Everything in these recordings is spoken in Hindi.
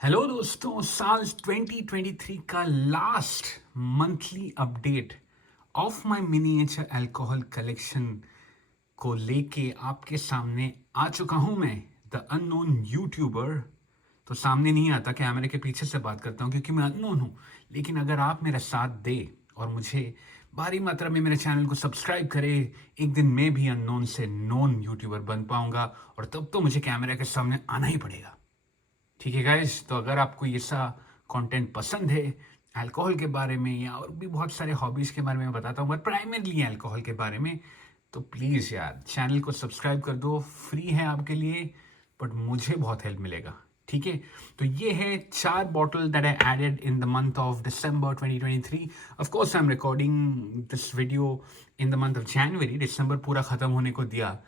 हेलो दोस्तों, साल 2023 का last monthly update of my miniature alcohol collection को लेके आपके सामने आ चुका हूं मैं, द अननोन यूट्यूबर। तो सामने नहीं आता, कैमरे के पीछे से बात करता हूं क्योंकि मैं अननोन हूं। लेकिन अगर आप मेरा साथ दे और मुझे भारी मात्रा में मेरे चैनल को सब्सक्राइब करे, एक दिन मैं भी अननोन से नोन यूट्यूबर बन पाऊंगा और तब तो मुझे कैमरे के सामने आना ही पड़ेगा। ठीक है गाइस, तो अगर आपको ये सा कंटेंट पसंद है अल्कोहल के बारे में या और भी बहुत सारे हॉबीज़ के बारे में मैं बताता हूँ, बट प्राइमरली अल्कोहल के बारे में, तो प्लीज़ यार चैनल को सब्सक्राइब कर दो। फ्री है आपके लिए, बट मुझे बहुत हेल्प मिलेगा। ठीक है, तो ये है 4 bottle that I added in the month of December 2023। Of course I am recording this video in the month of January. दिसंबर पूरा ख़त्म होने को दिया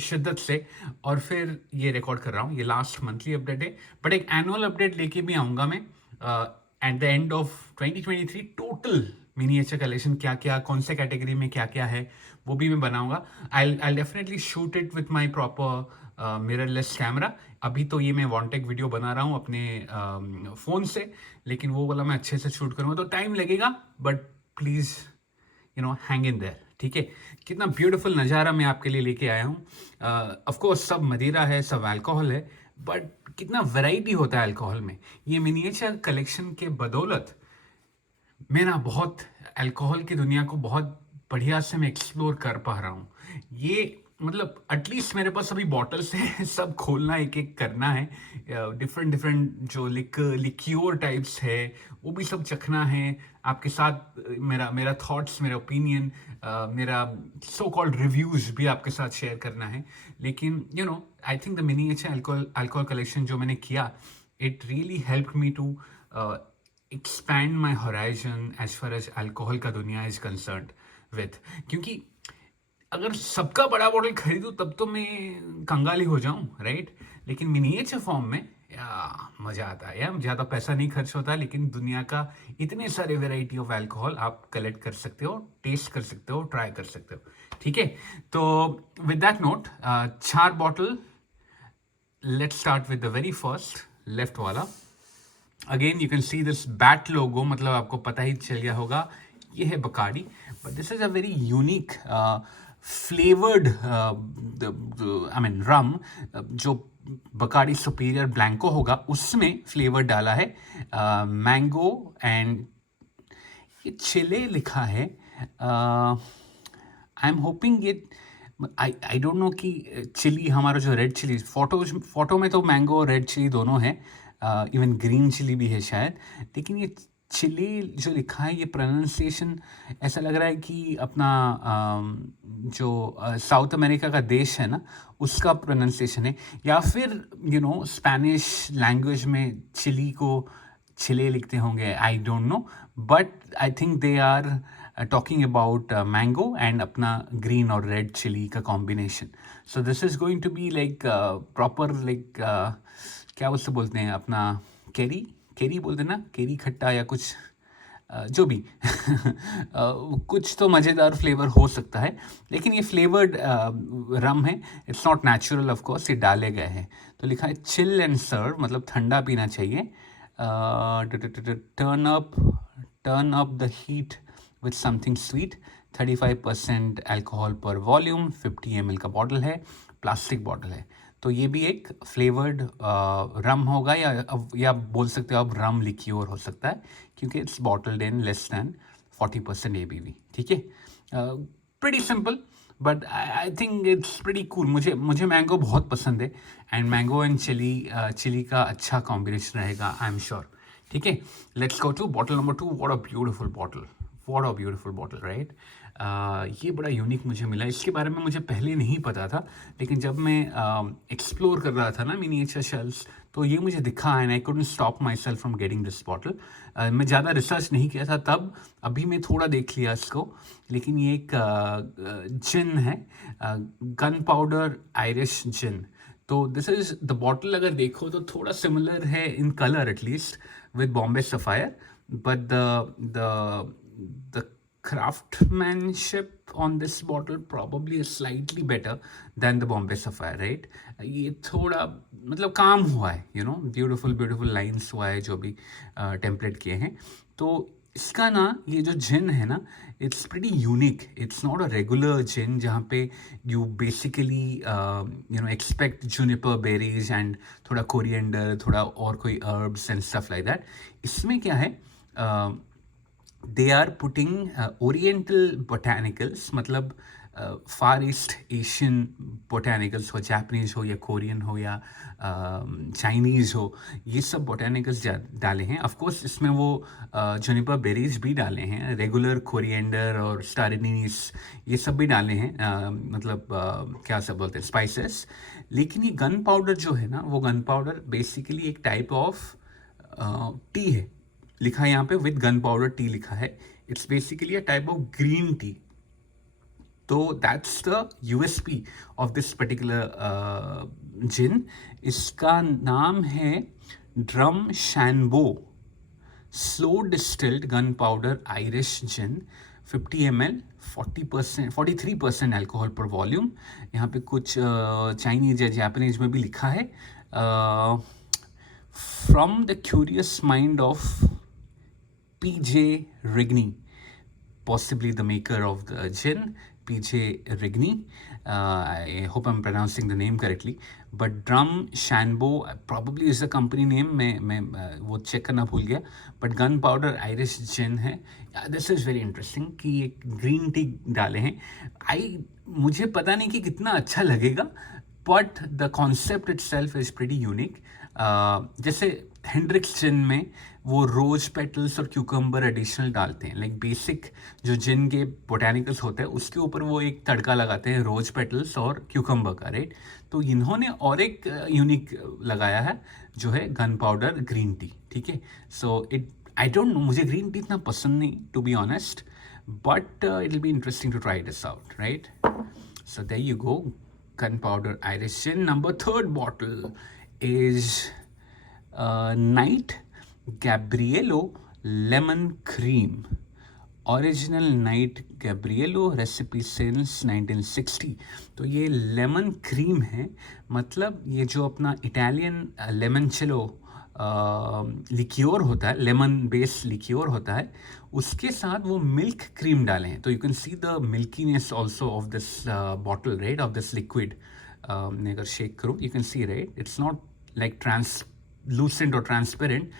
शिद्दत से, और फिर ये रिकॉर्ड कर रहा हूँ। ये लास्ट मंथली अपडेट है, बट एक एनुअल अपडेट लेके भी आऊँगा मैं at the end of 2023। Total miniature collection क्या क्या, कौन से कैटेगरी में क्या क्या है, वो भी मैं बनाऊंगा। I definitely shoot it with my proper mirrorless camera. अभी तो ये मैं वॉन्टेक वीडियो बना रहा हूँ अपने फ़ोन से, लेकिन वो वाला मैं अच्छे से शूट करूँगा, तो टाइम लगेगा, but please hang in their. ठीक है, कितना ब्यूटीफुल नज़ारा मैं आपके लिए लेके आया हूँ। ऑफ कोर्स सब मदिरा है, सब अल्कोहल है, बट कितना वैरायटी होता है अल्कोहल में। ये मिनिएचर कलेक्शन के बदौलत मैं ना बहुत अल्कोहल की दुनिया को बहुत बढ़िया से मैं एक्सप्लोर कर पा रहा हूँ। ये मतलब एटलीस्ट मेरे पास अभी बॉटल्स हैं सब खोलना, एक एक करना है। डिफरेंट डिफरेंट जो लिक्योर टाइप्स है वो भी सब चखना है आपके साथ। मेरा मेरा थॉट्स, मेरा ओपिनियन, मेरा सो कॉल्ड रिव्यूज़ भी आपके साथ शेयर करना है। लेकिन I think the miniature alcohol collection जो मैंने किया, it really help me to expand my horizon as far as alcohol का दुनिया is concerned with। क्योंकि अगर सबका बड़ा बॉटल खरीदूं तब तो मैं कंगाली हो जाऊं, राइट। लेकिन मिनिएचर फॉर्म में मज़ा आता है यार, ज़्यादा पैसा नहीं खर्च होता, लेकिन दुनिया का इतने सारे वेराइटी ऑफ अल्कोहल आप कलेक्ट कर सकते हो, टेस्ट कर सकते हो, ट्राई कर सकते हो। ठीक है, तो with that note, 4 bottle. Let's start with the very first, left वाला। Again you can see this bat logo, मतलब आपको पता ही चल गया होगा ये है Bacardi. But this is a very unique flavoured I mean rum. जो बकाडी सुपीरियर ब्लैंको होगा उसमें फ्लेवर डाला है मैंगो एंड ये चिले लिखा है। आई एम होपिंग ये, आई डोंट नो कि चिली, हमारा जो रेड चिली फोटो में तो मैंगो और रेड चिली दोनों है, इवन ग्रीन चिली भी है शायद। लेकिन ये चिली जो लिखा है, ये प्रोनाउंसिएशन ऐसा लग रहा है कि अपना जो साउथ अमेरिका का देश है ना, उसका प्रोनाउंसिएशन है, या फिर स्पेनिश लैंग्वेज में चिली को चिले लिखते होंगे, I don't know. But I think they are talking about mango and अपना ग्रीन और रेड चिली का combination. So this is going to be like proper, like क्या उससे बोलते हैं अपना, कैरी कैरी बोलते हैं ना, कैरी खट्टा या कुछ जो भी कुछ तो मज़ेदार फ्लेवर हो सकता है। लेकिन ये फ्लेवर्ड रम है, it's not natural of course, ये डाले गए हैं। तो लिखा है चिल एंड सर्व, मतलब ठंडा पीना चाहिए। Turn up the heat with something sweet. 35% alcohol per volume, 50 ml का बॉटल है, प्लास्टिक बॉटल है। तो ये भी एक फ्लेवर्ड रम होगा, या बोल सकते हो आप रम लिक्योर हो सकता है, क्योंकि it's bottled in less than 40% ABV। ठीक है, pretty simple, but I think it's pretty cool. मुझे मैंगो बहुत पसंद है, एंड मैंगो एंड चिली का अच्छा कॉम्बिनेशन रहेगा, आई एम श्योर। ठीक है, let's go to bottle number 2। What a beautiful bottle, what a beautiful bottle, right. ये बड़ा यूनिक मुझे मिला, इसके बारे में मुझे पहले नहीं पता था। लेकिन जब मैं एक्सप्लोर कर रहा था ना मिनिएचर शेल्फ्स, तो ये मुझे दिखा, and I couldn't stop my self from getting this bottle. मैं ज़्यादा रिसर्च नहीं किया था तब, अभी मैं थोड़ा देख लिया इसको। लेकिन ये एक जिन है, गन पाउडर आयरिश जिन। तो दिस इज़ द बॉटल, अगर देखो तो थोड़ा सिमिलर है in colour at least with Bombay sapphire, but the craftsmanship on this bottle probably is slightly better than the Bombay Sapphire, right? ये थोड़ा मतलब काम हुआ है, you know, beautiful beautiful lines हुआ है जो भी टेम्पलेट किए हैं. तो इसका ना ये जो जिन है ना, it's pretty unique. It's not a regular gin जहाँ पे you basically you know expect juniper berries and थोड़ा कोरिएंडर, थोड़ा और कोई herbs and stuff like that. इसमें क्या है, they are putting oriental botanicals, मतलब फार ईस्ट एशियन बोटानिकल्स हो, जापानीज हो या कोरियन हो या चाइनीज़ हो, ये सब बोटानिकल्स डाले हैं. ऑफ कोर्स इसमें वो जुनिपर बेरीज भी डाले हैं, रेगुलर कोरिएंडर और स्टारिनीस ये सब भी डाले हैं, मतलब क्या सब बोलते हैं, स्पाइसेस. लेकिन ये गन पाउडर जो है ना, वो गन पाउडर बेसिकली एक टाइप ऑफ टी है. लिखा है यहाँ पे विद गन पाउडर टी लिखा है. It's basically a type of green tea. तो that's the USP of this particular gin. इसका नाम है Drumshanbo slow distilled gun powder Irish gin, 50 ml, 40%, 43% alcohol per volume. यहाँ पे कुछ चाइनीज या जापानीज में भी लिखा है. From the curious mind of PJ Rigney, possibly the maker of the gin, PJ Rigney. I hope I'm pronouncing the name correctly. But Drum Shanbo probably is the company name. मैं वो चेक करना भूल गया. But Gunpowder Irish Gin है. This is very interesting कि एक ग्रीन टी डाले हैं. मुझे पता नहीं कि कितना अच्छा लगेगा, but the concept itself is pretty unique. जैसे हेंड्रिक्स जिन में वो रोज पेटल्स और क्यूकम्बर एडिशनल डालते हैं, लाइक बेसिक जो जिन के बोटानिकल्स होते हैं उसके ऊपर वो एक तड़का लगाते हैं रोज पेटल्स और क्यूकम्बर का, राइट. तो इन्होंने और एक यूनिक लगाया है जो है गन पाउडर ग्रीन टी. ठीक है. सो आई डोंट नो, मुझे ग्रीन टी इतना पसंद नहीं to be honest, but it will be interesting to try this out, right. So there you go, gun powder Irish gin. Number 3rd bottle is Knight Gabriello Lemon Cream. Original Knight Gabriello recipe since 1960. तो ये लेमन क्रीम है, मतलब ये जो अपना इटालियन लेमनचेलो लिक्योर होता है, लेमन बेस्ड लिक्योर होता है, उसके साथ वो मिल्क क्रीम डाले हैं. तो you can see the milkiness also of this bottle, right, of this liquid. मैं अगर शेक करूँ, you can C, right, it's not like translucent और ट्रांसपेरेंट,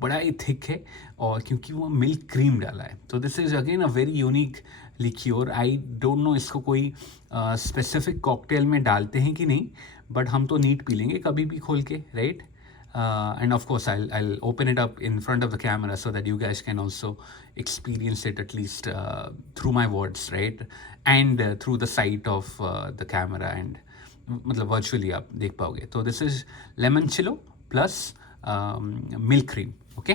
बड़ा ही थिक है, और क्योंकि वो मिल्क क्रीम डाला है. तो this is again a very unique liqueur. I don't know इसको कोई स्पेसिफिक कॉकटेल में डालते हैं कि नहीं, बट हम तो नीट पी लेंगे कभी भी खोल के, right. And of course I'll open it up in front of the camera so that you guys can also experience it at least through my words, right, and through the sight of the camera, and मतलब वर्चुअली आप देख पाओगे. तो this is limoncello plus milk cream. Okay,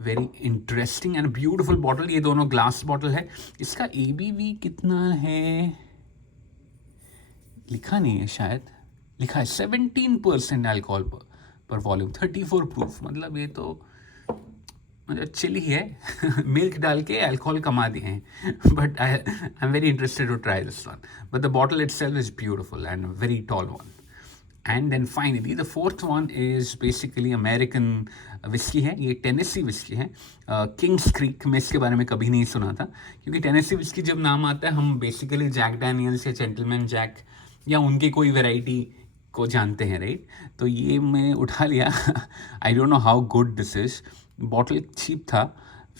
very interesting and beautiful bottle. ये दोनों ग्लास बॉटल है. इसका ABV कितना है लिखा नहीं है, शायद लिखा है 17% अल्कोहल पर वॉल्यूम, 34 प्रूफ. मतलब ये तो मतलब चिल ही है. मिल्क डाल के अल्कोहल कमा दिए हैं. But I am very interested to try this one. But the bottle itself is beautiful and very tall one. And then finally the 4th one is basically American whisky है. ये टेनेसी विस्की है. Kings Creek. मैं इसके बारे में कभी नहीं सुना था, क्योंकि टेनेसी विस्की जब नाम आता है हम बेसिकली जैक डैनियल्स या जेंटलमैन जैक या उनके कोई वेराइटी को जानते हैं, राइट. तो ये मैं उठा लिया. I don't know how good this is. Bottle cheap था,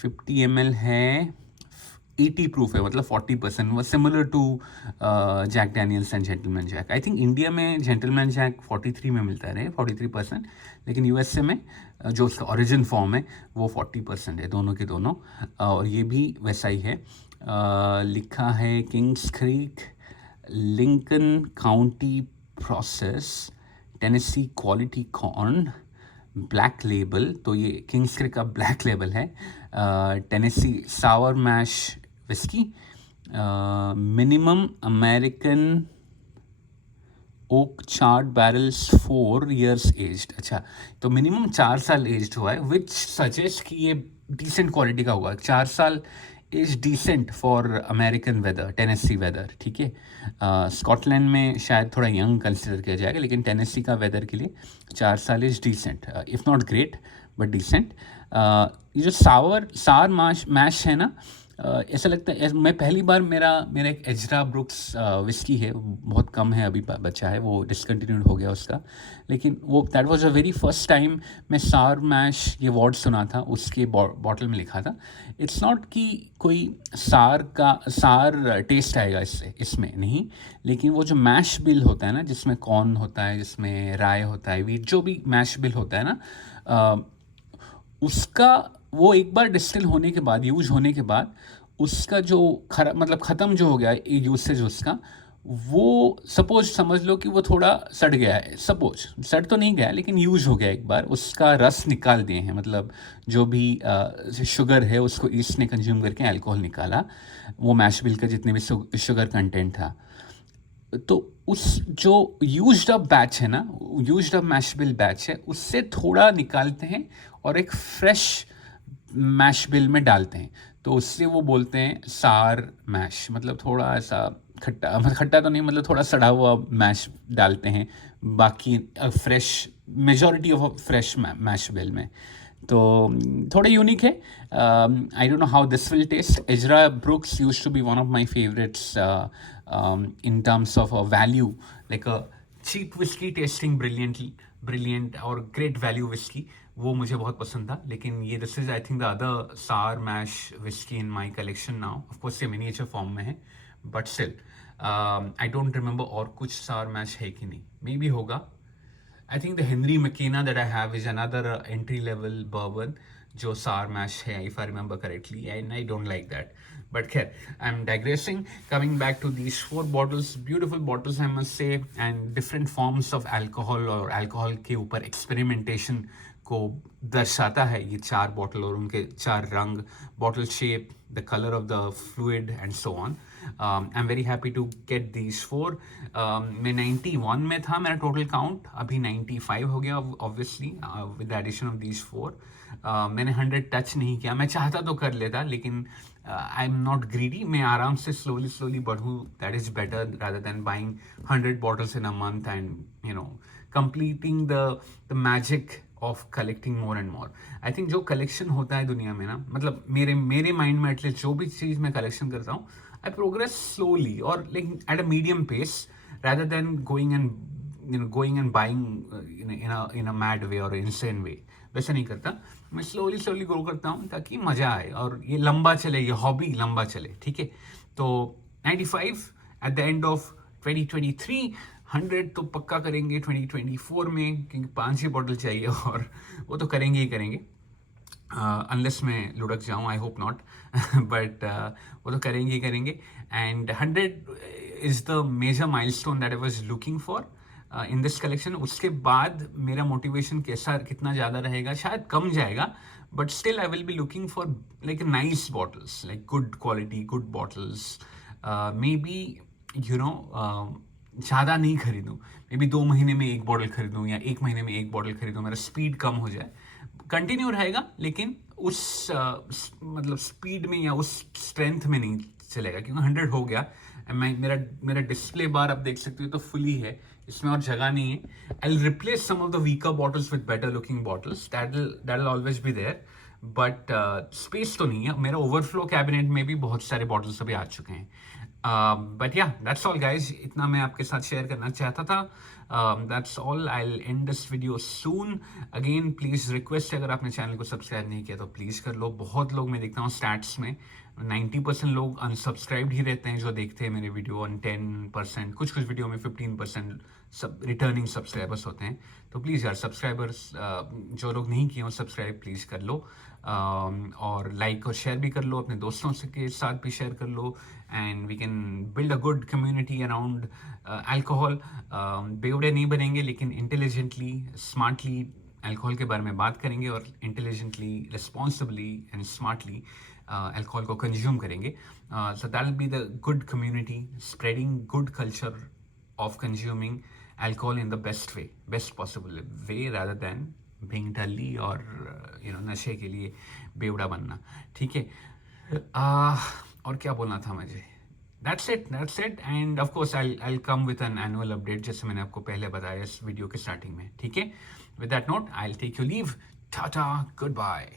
50 ml है, 80 प्रूफ है, मतलब 40%. वो similar to Jack Daniels and Gentleman Jack. I think India में जेंटलमैन जैक 43 में मिलता है, 43%, लेकिन USA में जो उसका ओरिजिन फॉर्म है वो 40% है, दोनों के दोनों. और ये भी वैसा ही है. लिखा है Kings Creek, Lincoln County process, Tennessee quality corn, black label. तो ये किंग्स क्रीक का ब्लैक लेबल है. Tennessee sour mash whiskey, minimum American oak charred barrels 4 years aged. अच्छा, तो मिनिमम 4 साल एज्ड हुआ है, विच सजेस्ट कि ये डिसेंट क्वालिटी का हुआ है. 4 साल is decent for American weather, Tennessee weather, ठीक है। स्कॉटलैंड में शायद थोड़ा यंग कंसिडर किया जाएगा, लेकिन टेनेसी का वेदर के लिए 4 साल is decent, if not great but decent. ये जो सार मैश है ना, ऐसा लगता है मैं पहली बार मेरा मेरा एक एजरा ब्रुक्स विस्की है, बहुत कम है अभी बचा है, वो डिसकंटिन्यूड हो गया उसका, लेकिन वो that was a very first time मैं सार मैश ये वर्ड सुना था, उसके बॉटल में लिखा था। इट्स नॉट कि कोई सार टेस्ट आएगा इसमें नहीं, लेकिन वो जो मैश बिल होता है ना, जिसमें कॉर्न होता है, जिसमें राय होता है, वीट, जो भी मैश बिल होता है ना, उसका वो एक बार डिस्टिल होने के बाद, यूज होने के बाद, उसका जो मतलब ख़त्म जो हो गया यूसेज उसका, वो सपोज समझ लो कि वो थोड़ा सड़ गया है, सपोज सड़ तो नहीं गया लेकिन यूज हो गया एक बार, उसका रस निकाल दिए हैं, मतलब जो भी शुगर है उसको ईस्ट ने कंज्यूम करके अल्कोहल निकाला, वो मैश बिल का जितने भी शुगर कंटेंट था, तो उस जो यूज्ड अप बैच है ना, used up mash bill batch है, उससे थोड़ा निकालते हैं और एक फ्रेश मैश बिल में डालते हैं, तो उससे वो बोलते हैं सार मैश, मतलब थोड़ा ऐसा खट्टा, मतलब खट्टा तो नहीं, मतलब थोड़ा सड़ा हुआ मैश डालते हैं, बाकी fresh, majority of fresh mash bill में, तो थोड़ा यूनिक है। I don't know how this will taste. Ezra Brooks use to be one of my favourites in terms of a value, like a cheap whiskey tasting brilliant और great value whiskey, वो मुझे बहुत पसंद था, लेकिन ये this is I think the other sour mash whiskey in my collection now, of course ये मिनिएचर फॉर्म में है, but still I don't remember और कुछ सार मैश है कि नहीं, मे बी होगा। I think the Henry McKenna that I have is another entry level bourbon जो sour mash है, if I remember correctly, and I don't like that. But khair, I'm digressing. Coming back to these 4 bottles, beautiful bottles I must say, and different forms of alcohol और alcohol के ऊपर experimentation को दर्शाता है ये 4 बॉटल और उनके 4 रंग, bottle shape, the colour of the fluid and so on. I am very happy to get these 4। मैं 91 में था मेरा टोटल काउंट, अभी 95 हो गया obviously with the addition of these 4। मैंने 100 टच नहीं किया, मैं चाहता तो कर लेता, लेकिन आई एम नॉट ग्रीडी, मैं आराम से स्लोली बढ़ूँ, that is better rather than buying 100 bottles in a month and you know completing the magic of collecting more and more. I think जो कलेक्शन होता है दुनिया में ना, मतलब मेरे माइंड में एटलीस्ट जो भी चीज़ मैं कलेक्शन करता हूँ, आई प्रोग्रेस स्लोली और like at a medium pace rather than going and buying in a mad way or insane way। वैसा नहीं करता, मैं स्लोली ग्रो करता हूँ ताकि मज़ा आए और ये लंबा चले, ये हॉबी लंबा चले, ठीक है। तो 95 एट द एंड ऑफ 2023, 100 तो पक्का करेंगे 2024 में, क्योंकि 5 बॉटल चाहिए और वो तो करेंगे ही करेंगे, अनलेस मैं लुढ़क जाऊँ, आई होप नॉट, बट वो तो करेंगे ही करेंगे। And 100 is the major milestone that I was looking for in this collection. उसके बाद मेरा मोटिवेशन कितना ज़्यादा रहेगा, शायद कम जाएगा, but still I will be looking for like nice bottles, like good quality, good bottles. May be you know ज़्यादा नहीं खरीदूँ, मे बी 2 महीने में 1 बॉटल खरीदूँ या 1 महीने में 1 बॉटल खरीदूँ, मेरा स्पीड कम हो जाए, कंटिन्यू रहेगा लेकिन उस मतलब स्पीड में या उस स्ट्रेंथ में नहीं चलेगा, क्योंकि 100 हो गया। मेरा डिस्प्ले बार आप देख सकते हो तो फुली है, इसमें और जगह नहीं है। I will replace some of the weaker bottles with better looking bottles, that will always be there, but space तो नहीं है। मेरा ओवरफ्लो कैबिनेट में भी बहुत सारे बॉटल्स अभी आ चुके हैं, बट या दैट्स ऑल गाइज, इतना मैं आपके साथ शेयर करना चाहता था। That's all, I will and this video soon. Again please request, अगर आपने चैनल को सब्सक्राइब नहीं किया तो प्लीज़ कर लो। बहुत लोग मैं देखता हूँ स्टैट्स में 90% लोग अनसब्सक्राइब्ड ही रहते हैं जो देखते हैं मेरे वीडियो, और 10%, कुछ वीडियो में 15% सब रिटर्निंग सब्सक्राइबर्स होते हैं। तो प्लीज़ यार सब्सक्राइबर्स जो लोग नहीं किए हो सब्सक्राइब प्लीज़ कर लो, और लाइक और शेयर भी कर लो, अपने दोस्तों से के साथ भी शेयर कर लो, and we can build a good community around alcohol. बेवड़े नहीं बनेंगे, लेकिन इंटेलिजेंटली, स्मार्टली अल्कोहल के बारे में बात करेंगे और intelligently, responsibly and smartly alcohol को कंज्यूम करेंगे। So that will be the good community spreading good culture of consuming alcohol in the best possible way, rather than being डली और नशे के लिए बेवड़ा बनना, ठीक है। और क्या बोलना था मुझे? That's it end of course I come with an annual update, जैसे मैंने आपको पहले बताया इस वीडियो के स्टार्टिंग में, ठीक है? With that note I take you leave. Ta-ta, good bye.